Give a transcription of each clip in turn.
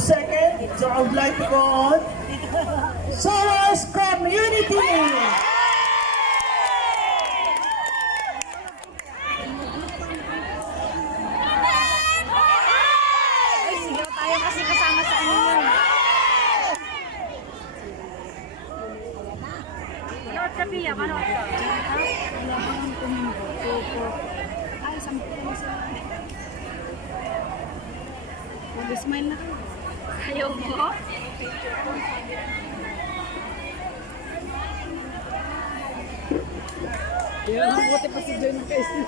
second, so I would like to go on. Soros Community! Ay, sigaw tayo kasi kasama sa ano yun. Manood ka, Pia. Manood ka. Ay, sampu mo sila. Mag-smile na ka. Ayaw mo? Kaya mabuti pa si Joy ng kaisi.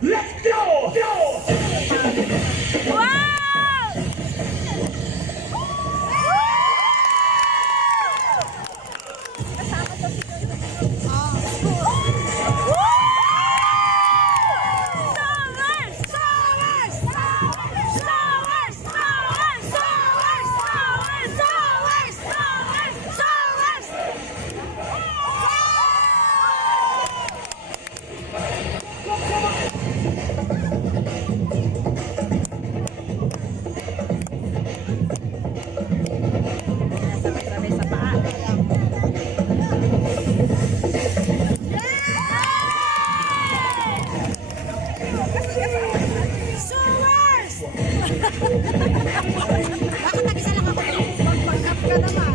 Let's go! Bakit nag-isa lang ako? Mag-up ka naman.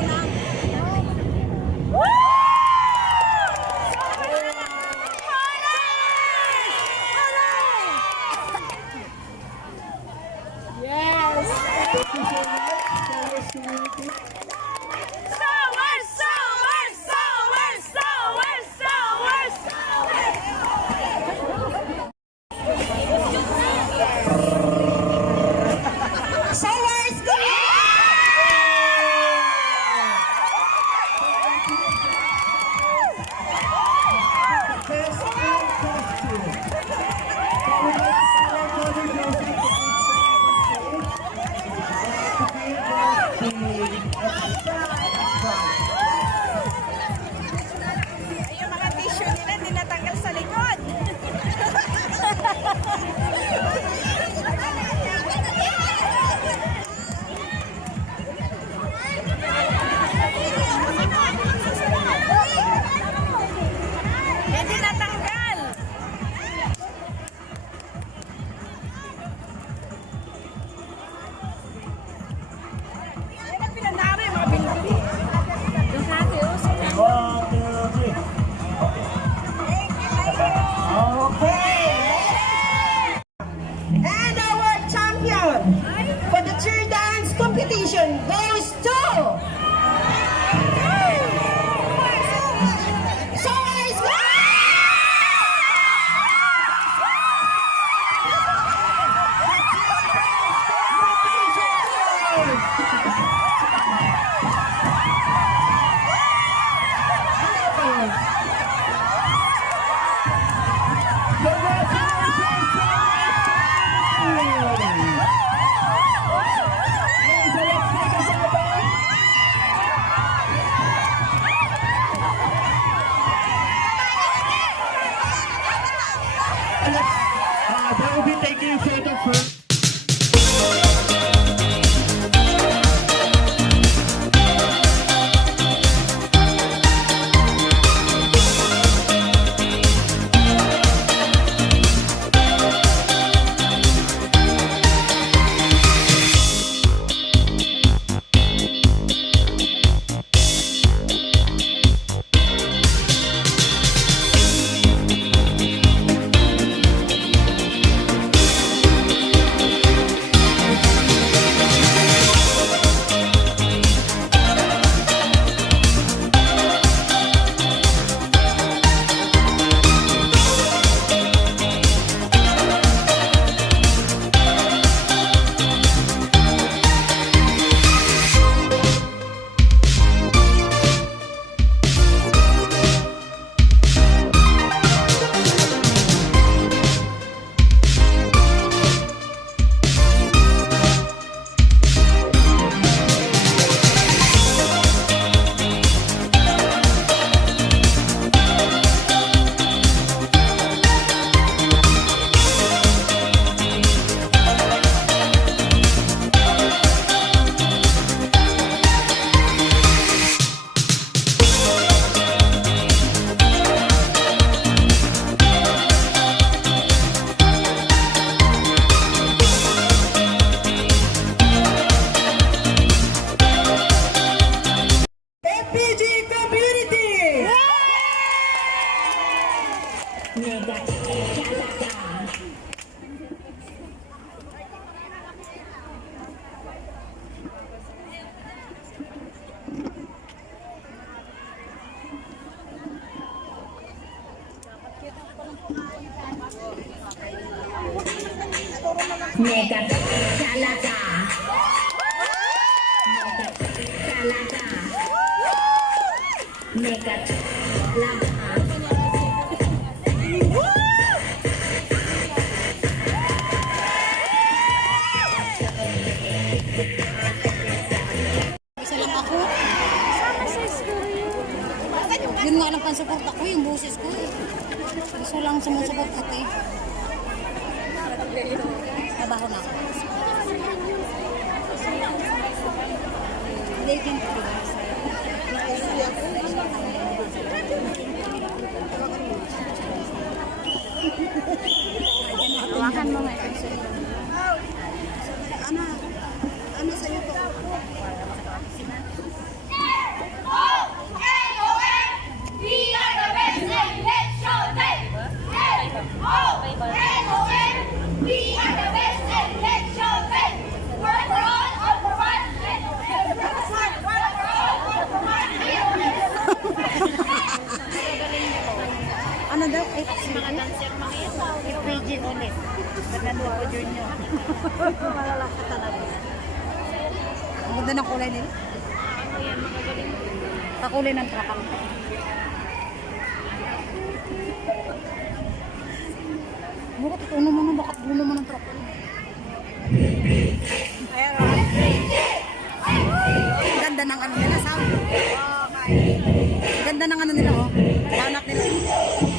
lang. Yes! Sowers go! Best film costume. Followed by Father Joseph, Yung mga tissue nila, hindi natanggal sa likod. Hindi natanggal. Yan ang pinanari, mga bilbil. Yung sa atin, oh, sa One, two, three. Okay. And our champion for the cheer dance competition goes to Sowers go! They will be taking photo first. FPG community! Mega Talaga. Talaga. Mega Talaga. Isa lang ako. Yun nga lang pansupport ako, yung boses ko eh. Gusto lang sumusupport ako eh. Trabaho na ako. Legend ko diba? Hawakan mo nga ito. Ano sa'yo to? Duco Junior. Malalaki talaga. Ang ganda ng kulay nila. Kakulay ng trakang. Mura, totoo naman, bakit gulo naman ng trakang? Ayan, ganda ng ano nila, sound. Ganda ng ano nila, oh. Anak nila.